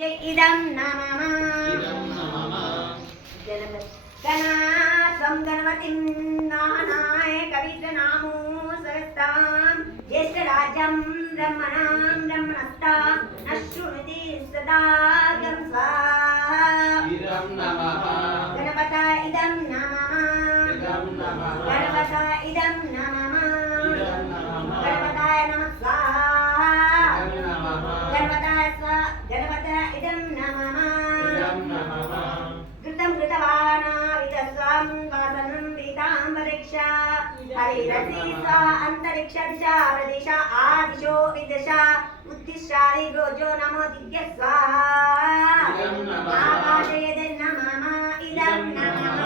इदं नमः गणात्वं गणपतिं नानाय कवित्रनामो सरस्तां ज्येष्ठराजं ब्रह्मणां ब्रह्मणस्ता न शृणुति सदा गं स्वाहा गणपतये इदं नमः गणपतये इदं नमः गणपतये नमः स्वाहा गणपतये गणपतये इदं नमः घृतं घृतवाना विदस्वां वासनं पीताम्बरीक्षा हरिरसि सा अन्तरिक्ष दिशा प्रदिशा आदिशो विदिशा उत्तिष्ठादि गोजो नमो दिव्य स्वाहा आकाशे यदि नमः इदं नमः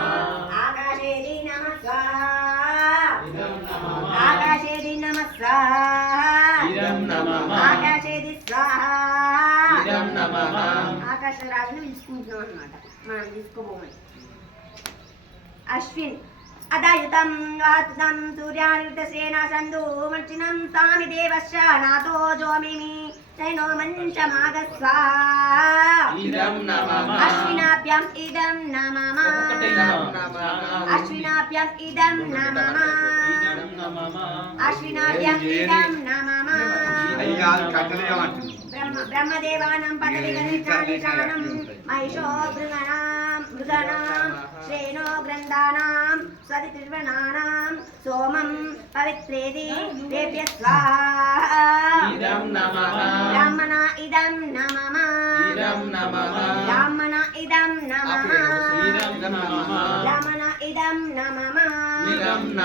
आकाशे यदि नमः स्वाहा आकाशे यदि नमः स्वाहा इदं नमः आकाशे यदि स्वाहा इदं नमः ఆకాశ రాజును పిలుచుకుంటున్నాం అన్నమాట మనం తీసుకోబోమని అశ్విన్ అదాయుతం వాతుతం సూర్యానిర్దశేన సందూమర్చినం సామి దేవశ్చ నాతో జోమిమి తైనో మంచమాగస్వా इदं नमः అశ్వినాభ్యం ఇదం నమః అశ్వినాభ్యం ఇదం నమః అశ్వినాభ్యం ఇదం నమః ब्रह्मदेवानां पदविगणितानिशानं महिषो मृगणां श्रेणो ग्रन्थानां स्वतिर्वणानां सोमं पवित्रेदि देव्य स्वाहा इदं नमः ब्राह्मण इदं नमः इदं नमः ब्राह्मण इदं नमः इदं नमः ब्राह्मण इदं नमः इदं